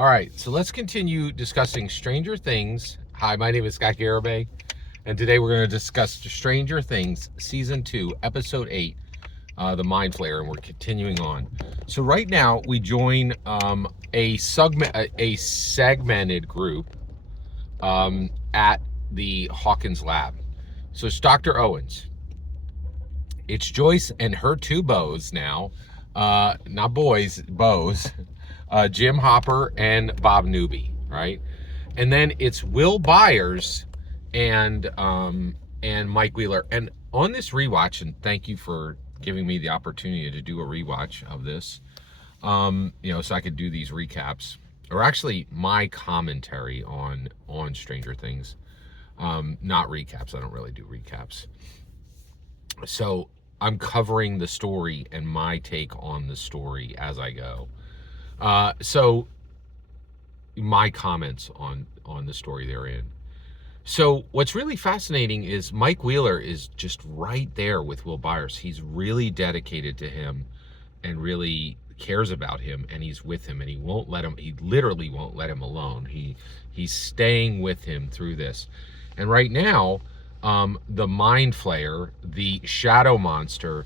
All right, so let's continue discussing Stranger Things. Hi, my name is Scott Garibay, and today we're going to discuss Stranger Things Season 2, Episode 8, The Mind Flayer, and we're continuing on. So right now, we join a segmented group at the Hawkins lab. So it's Dr. Owens. It's Joyce and her two beaux now, not boys, beaux. Jim Hopper and Bob Newby, right? And then it's Will Byers and Mike Wheeler. And on this rewatch, and thank you for giving me the opportunity to do a rewatch of this, so I could do these recaps, or actually my commentary on Stranger Things, not recaps. I don't really do recaps. So I'm covering the story and my take on the story as I go. So my comments on the story they're in. So what's really fascinating is Mike Wheeler is just right there with Will Byers. He's really dedicated to him and really cares about him, and he's with him, and he literally won't let him alone. He's staying with him through this. And right now, the Mind Flayer, the shadow monster,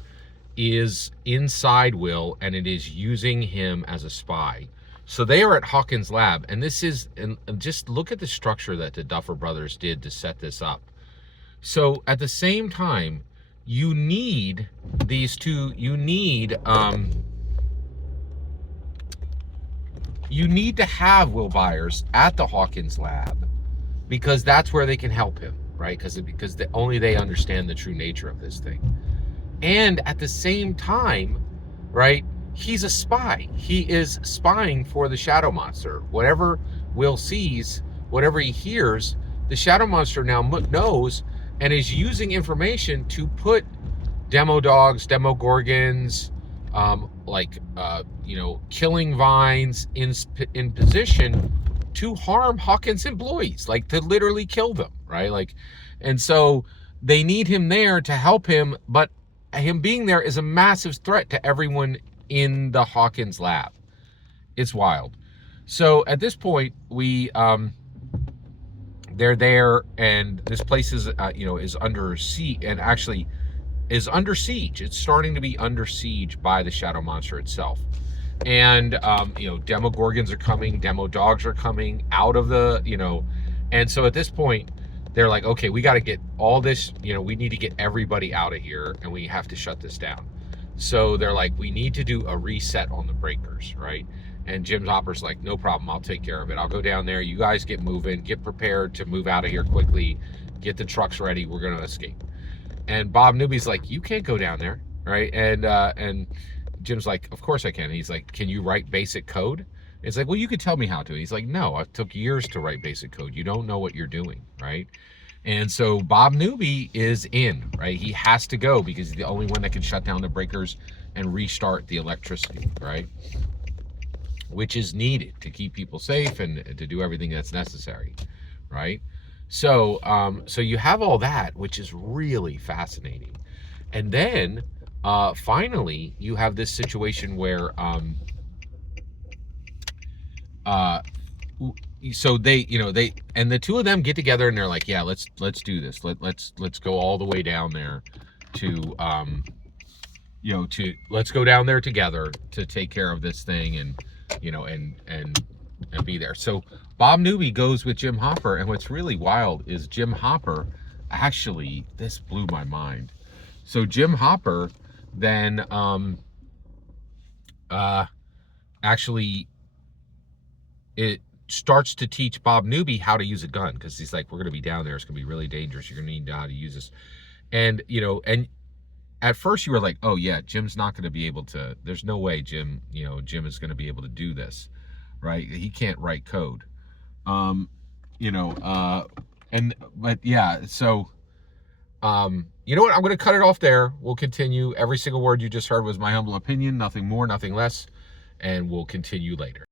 is inside Will, and it is using him as a spy. So they are at Hawkins' lab, and just look at the structure that the Duffer Brothers did to set this up. So at the same time, you need these two, you need to have Will Byers at the Hawkins lab, because that's where they can help him, right? Because only they understand the true nature of this thing. And at the same time, right, he's a spy. He is spying for the shadow monster. Whatever Will sees, whatever he hears, the shadow monster now knows and is using information to put demo dogs, demo gorgons, killing vines in position to harm Hawkins' employees, like to literally kill them, right? And so they need him there to help him, but him being there is a massive threat to everyone in the Hawkins lab. It's wild. So at this point, they're there, and this place is under siege, and actually is under siege. It's starting to be under siege by the shadow monster itself. And demo gorgons are coming, demo dogs are coming out of the, and so at this point, they're like, okay, we got to get all this, we need to get everybody out of here, and we have to shut this down. So they're like, we need to do a reset on the breakers, right? And Jim Hopper's like, no problem, I'll take care of it. I'll go down there. You guys get moving, get prepared to move out of here quickly, get the trucks ready. We're going to escape. And Bob Newby's like, you can't go down there, right? And Jim's like, of course I can. He's like, can you write basic code? It's like, well, you could tell me how to. He's like, no, it took years to write basic code. You don't know what you're doing, right? And so Bob Newby is in, right? He has to go because he's the only one that can shut down the breakers and restart the electricity, right? Which is needed to keep people safe and to do everything that's necessary, right? So, so you have all that, which is really fascinating. And then, finally, you have this situation where, so they, and the two of them get together and they're like, yeah, let's do this. Let's go all the way down there to, let's go down there together to take care of this thing and be there. So Bob Newby goes with Jim Hopper, and what's really wild is Jim Hopper, actually, this blew my mind. So Jim Hopper then, actually, it starts to teach Bob Newby how to use a gun, because he's like, we're going to be down there. It's going to be really dangerous. You're going to need to know how to use this. And, and at first you were like, oh yeah, Jim's not going to be able to, there's no way Jim is going to be able to do this, right? He can't write code. But yeah, so, you know what? I'm going to cut it off there. We'll continue. Every single word you just heard was my humble opinion, nothing more, nothing less. And we'll continue later.